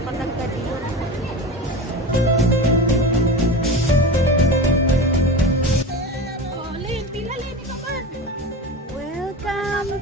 Napatagkad yun. Oh, Lin, pila Lin, ikaw man. Welcome.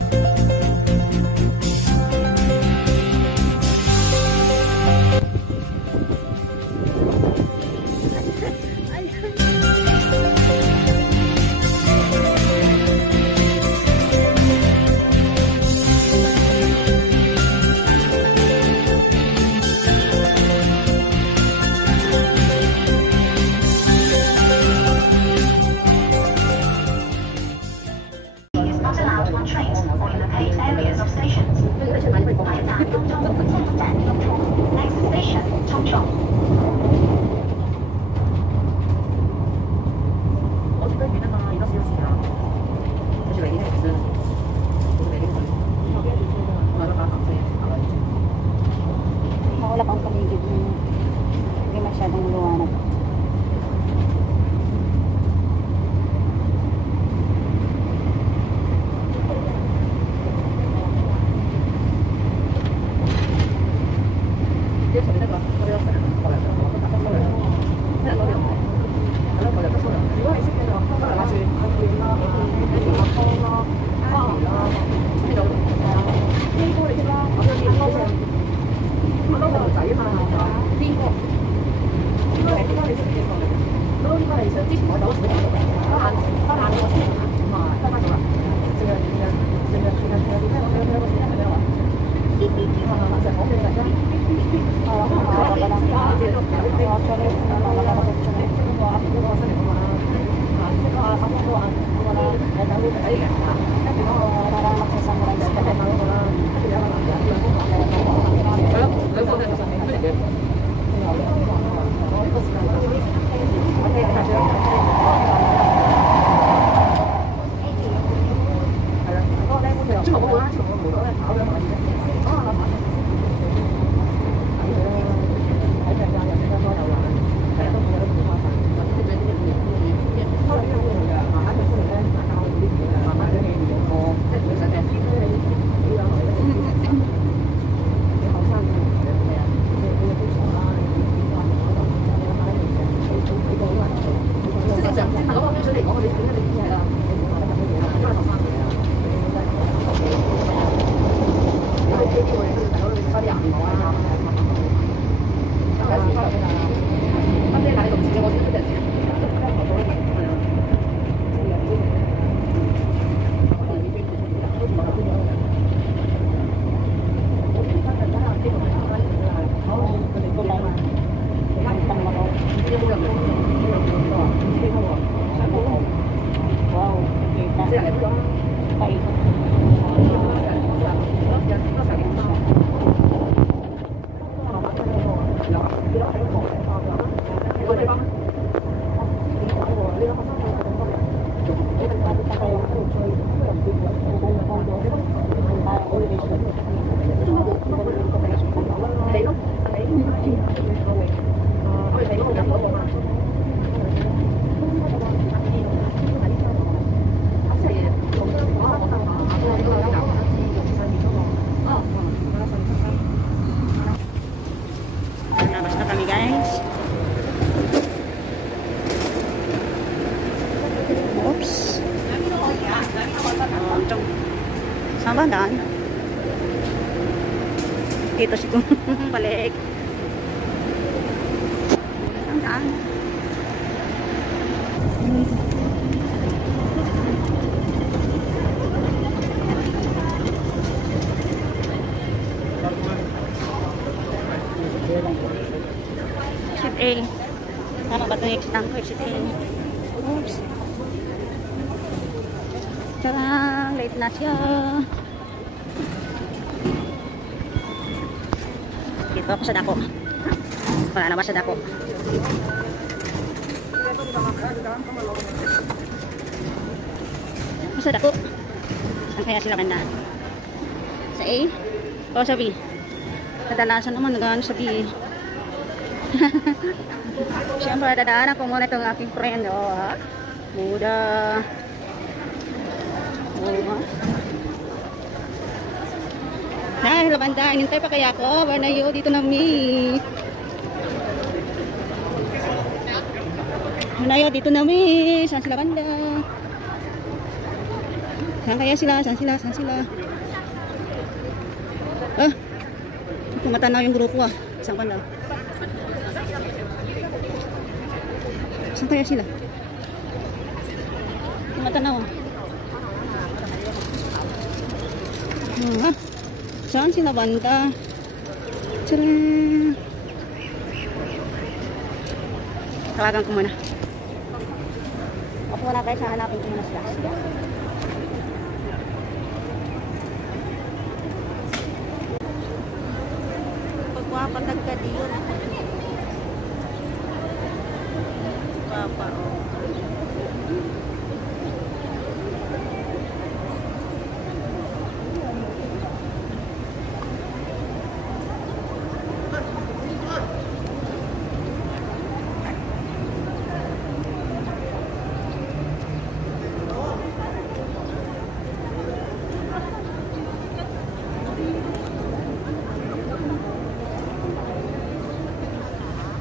Wala pang paligid mo. Hindi masyadong luwanag. Saan ba daan? Dito siguro balik. Ang daan. Exit A. Tama ba ito yung exit ko? Exit A. Oops. Tara, late na siya. Dito ako sa dako. Wala naman sa dako. Ako sa dako. Saan kaya sila kanda? Sa A? O sa B? Kadalasan naman nag-ano sa B. Siyempre, dadaanan ko muna itong aking friend. O ha? Muda. Hi, Labanda. Inintay pa kaya ako. Banayo, dito na mi. Banayo, dito na mi. Saan sila banda? Saan kaya sila? Saan sila? Saan sila? Ah, tumatanaw yung grupo ah. Saan banda? Saan kaya sila? Tumatanaw ah. Ah, saan sila banda? Tcharam! Tawagan ko muna. Opo na tayo sa hanapin ko muna sila. Pagwapatag ka diyon. Papa, oh.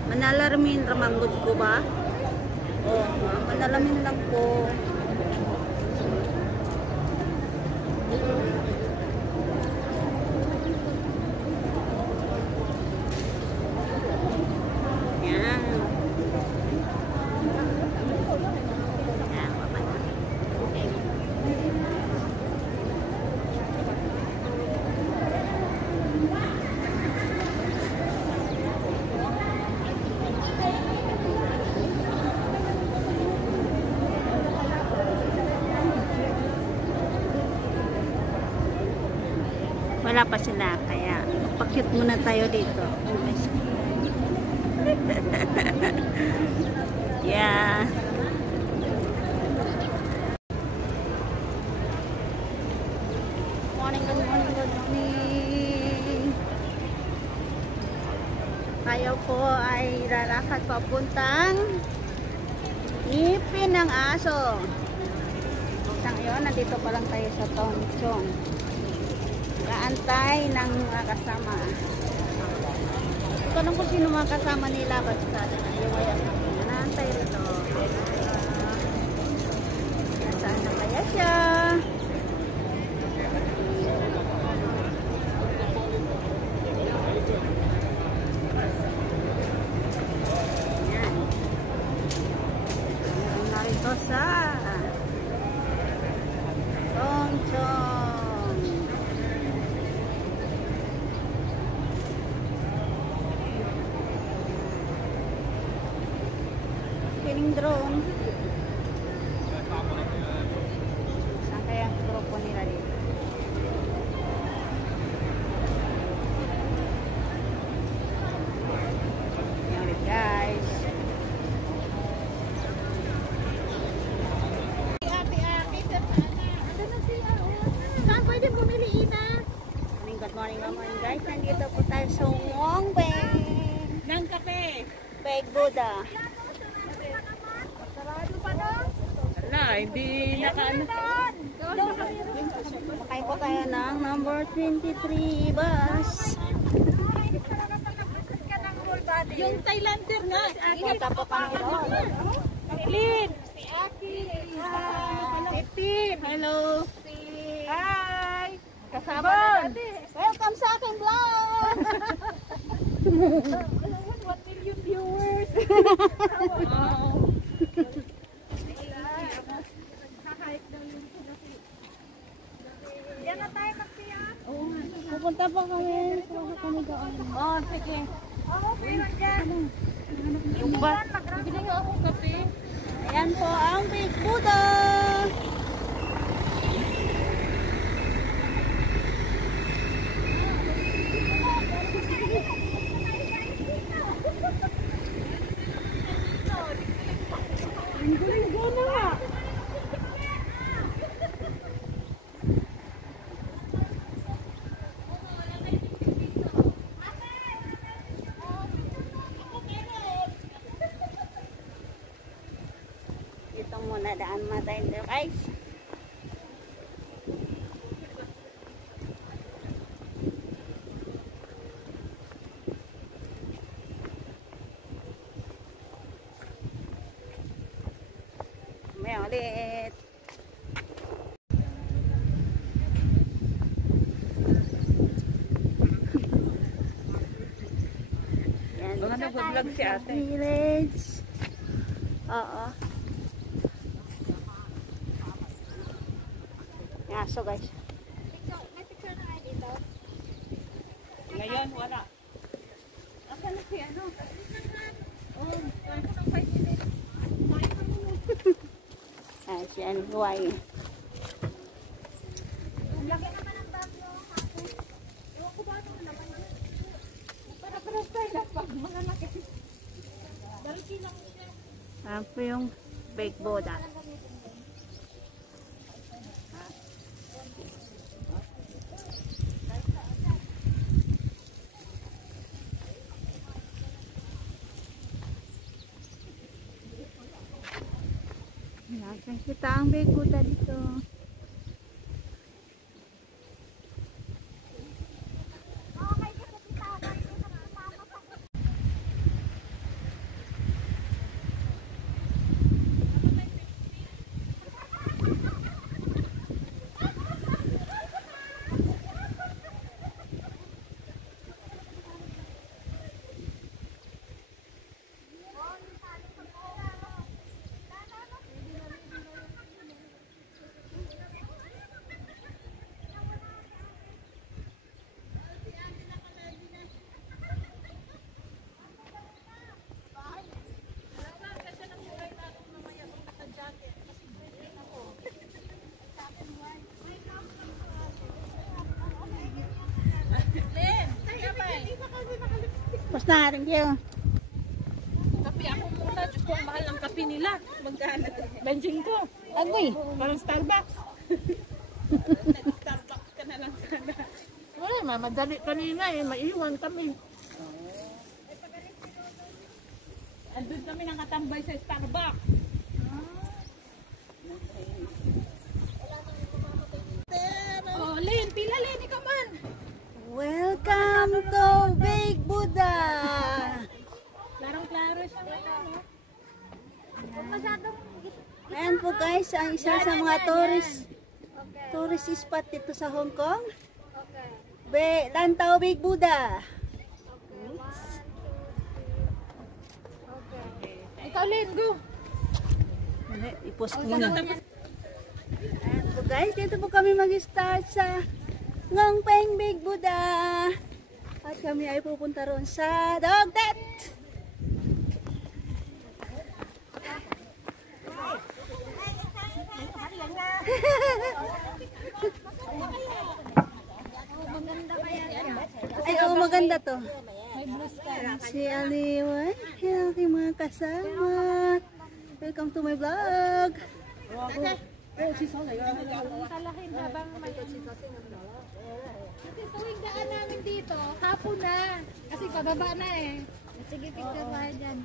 Manalamin ramanggod ko ba? Oo, manalamin lang po. Yan. Yan, baba na. Okay. Wala pa sila, kaya pakyut muna tayo dito. Yeah. Morning, good morning, good morning. Tayo po ay lalakad papuntang Ngipin ng Aso. Isang yun, nandito pa lang tayo sa Tongchong. Kaantay ng mga kasama. Ito lang kung sino mga kasama nila. Basta ayaw-ayaw. Naantay rito. Nasaan na kaya siya? Yan. Meron na rito sa Tongchong. Kiling drone. Saan kaya ang grupo nila dito? Yan guys. Saan pwede bumili ina? Good morning guys. Nandito po tayo sa Wongbeng. Ng kape. Beg Buddha. Sarado pa daw? Wala, hindi nakaano. Makay po tayo ng number 23 bus. Yung Thailander nga. Punta po kami doon. Lin. Si Aki. Si Tim. Hello. Hi. Kasama na dati. Welcome sa aking vlog! 1 million viewers. Wow. Yan na tayo magsiyan. Pupunta pa kami. Pupunta kami doon. Oh, sige. Oo, meron dyan. Yung ba? Bibili nga ako kape. Ayan po ang Big Buddha! Linggo-linggo na nga. Dito muna daan matayin tayo guys. ulit. Yan. Baka nag-vlog si ate. Village. Oo. Yan, so guys. May picture na kayo dito? Ngayon, wala. Asan na si ano? Oh, kaya ko ng 5 minutes. Yan, si Anhuay. Laki naman ang bag mo, ate. Ewan ko ba ito naman? Para cross tayo na pag mga laki. Dalki lang siya. Yan po yung baked boda. Nakikita ang baked boda dito. Okay, kasi titawan ko na mama pa. Basta, thank you. Kape ako muna. Diyos ko, ang mahal ng kape nila. Magkano? Benjing ko. Agoy. Parang Starbucks. Starbucks ka na lang sana. Wala, madali kanina eh. Maiwan kami. Andun kami nakatambay sa Starbucks. Oh, Len, pila Len, ikaw man. Welcome to Baked Buddha. Klarong-klaro siya ngayon, no? Masyadong Ayan po guys, ang isa sa mga tourist spot dito sa Hong Kong. Lantau Baked Buddha. Ikaw, Len, go. I-post ko muna. Ayan po guys, dito po kami mag-start sa Ngong Peng Baked Buddha. At kami ay pupunta roon sa Dog Tet. maganda kaya siya. Ay, oo, maganda to. May blue sky. Si Aliwan, yung aking mga kasama. Welcome to my vlog. Salahin habang may... Kasi tuwing daan namin dito, hapon na. Kasi pababa na eh. Sige, picture tayo dyan.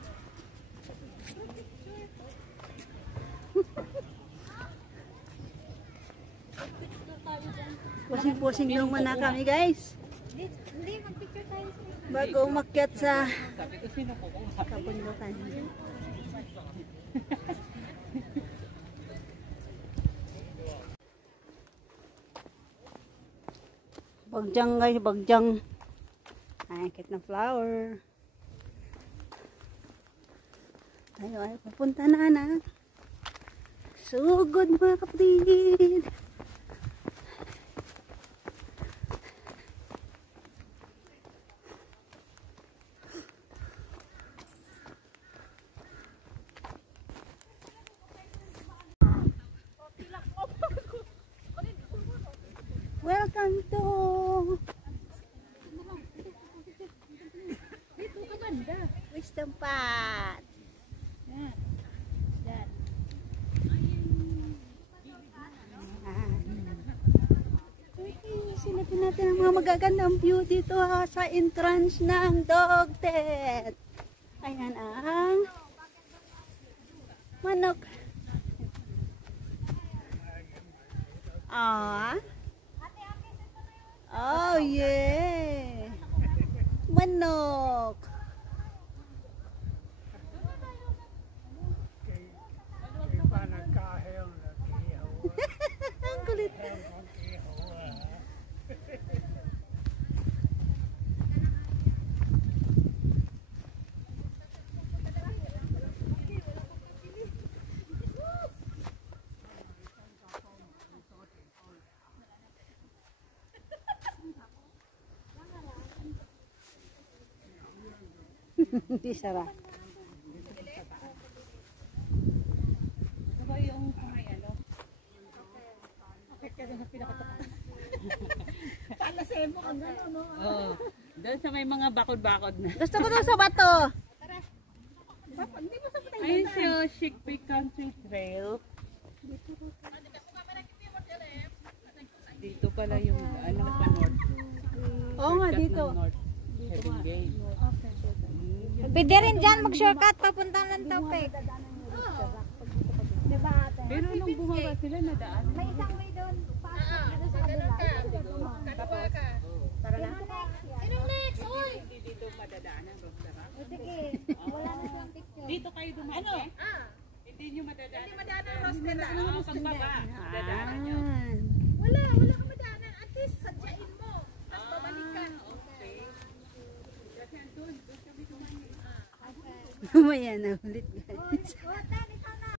Pusing-pusing lang muna kami guys. Hindi, mag-picture tayo. Bago umakyat sa kabundukan. Bagjang guys, bagjang. Ay, kit na flower. Tayo ay pupunta na anak. So good mga kapatid. Welcome to Dito ka banda. Wisdom Path. Yan. Yan. Silipin natin ang mga magagandang view dito sa entrance ng Dog Tet. Ayan ang manok. Ah. Oh yeah. Manok. Iba nagkahiya Hindi sara. Ano yung may ano? Alasemo ang gano'n, no? Oo. Doon sa may mga bakod-bakod na. Gusto ko daw sa bato. Ayun siya, Chic Peak Country Trail. Dito pala yung ano sa north. Oo nga, Shortcut dito. ng north. Heaven Gate. Pwede rin dyan mag-shortcut papuntang ng Topek. Diba ate? Pero nung bumaba sila, nadaan. May isang way doon. Paano sa kabila? Tara na. Sinong next? Uy! Hindi dito madadaan ang Rosara. Sige. Wala na silang picture. Dito kayo dumaan. Ano? Hindi nyo madadaan. Hindi madadaan ang Rosara. Pagbaba. Dadaanan nyo. Wala kang madaanan. At least sadyain mo. At babalik ka. Okay. Kasi doon kami dumaan. Mamaya na ulit guys. Tan, ikaw na.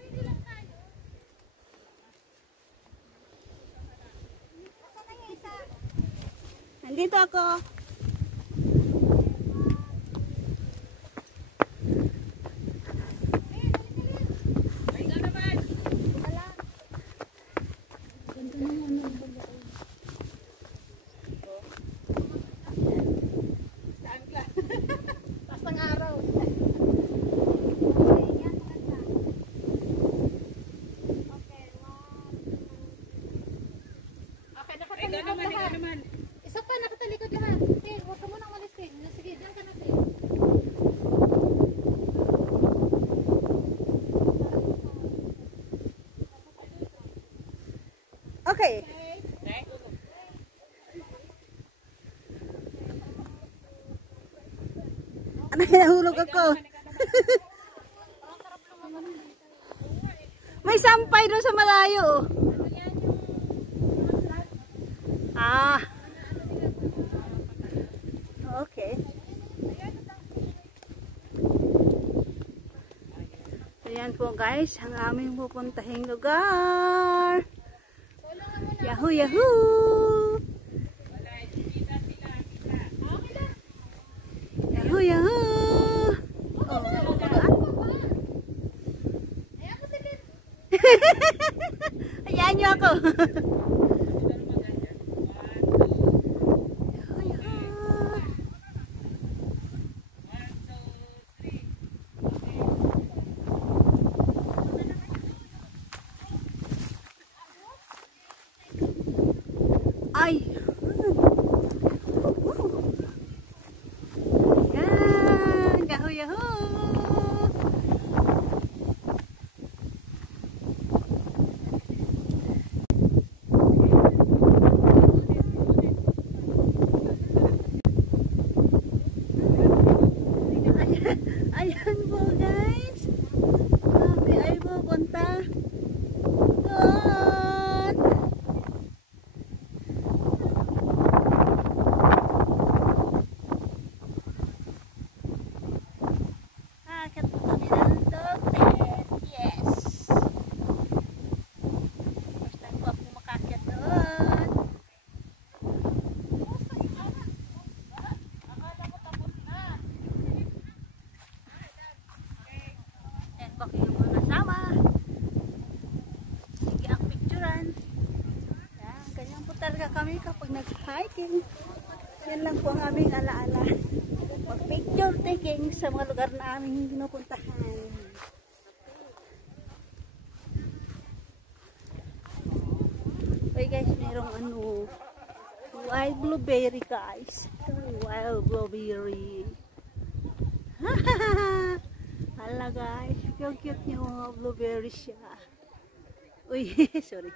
Pili lang tayo. Asan na yung isa? Nandito ako. Pasang araw. Okay, nakatalikod lahat. Isa pa, nakatalikod lahat. Tin, huwag ka munang malis, Tin. Sige, dyan ka na, Tin. Okay. Ano, nahulog ako. May sampay doon sa malayo. Ah. Okay. Ayan po guys, ang aming pupuntahing lugar. Yahoo! Yahoo! Yahoo! Yahoo! Hayaan niyo ako. Ay! Yan! Yahoo! Yahoo! Ayan po guys. Kami ay pupunta doon. Akit po kami ng Topet. Yes. First time po ako makakit doon. Yan po yung mga kasama. Sige ang picturean. Yan, ganyan po talaga kami kapag nag-hiking. Yan lang po ang aming alaala. Mag-picture taking sa mga lugar na aming pinupuntahan. Okay guys, merong wild blueberry guys. Wild blueberry. Hala guys, cute niya mga blueberry siya. Uy, sorry.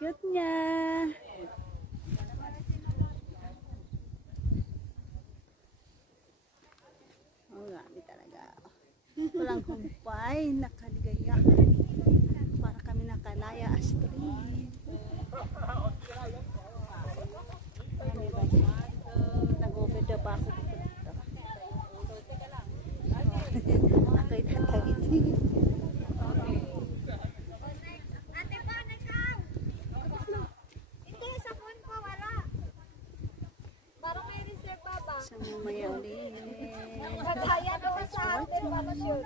Cute niya. Oh, dami talaga. Walang humpay, nakaligaya. Para kami nakalaya astrin. Nag-overdue pa ako dito. Ako'y tatagit. Ate pa, nagkaw! Mamaya ulit. Kaya doon sa atin, tapos yun.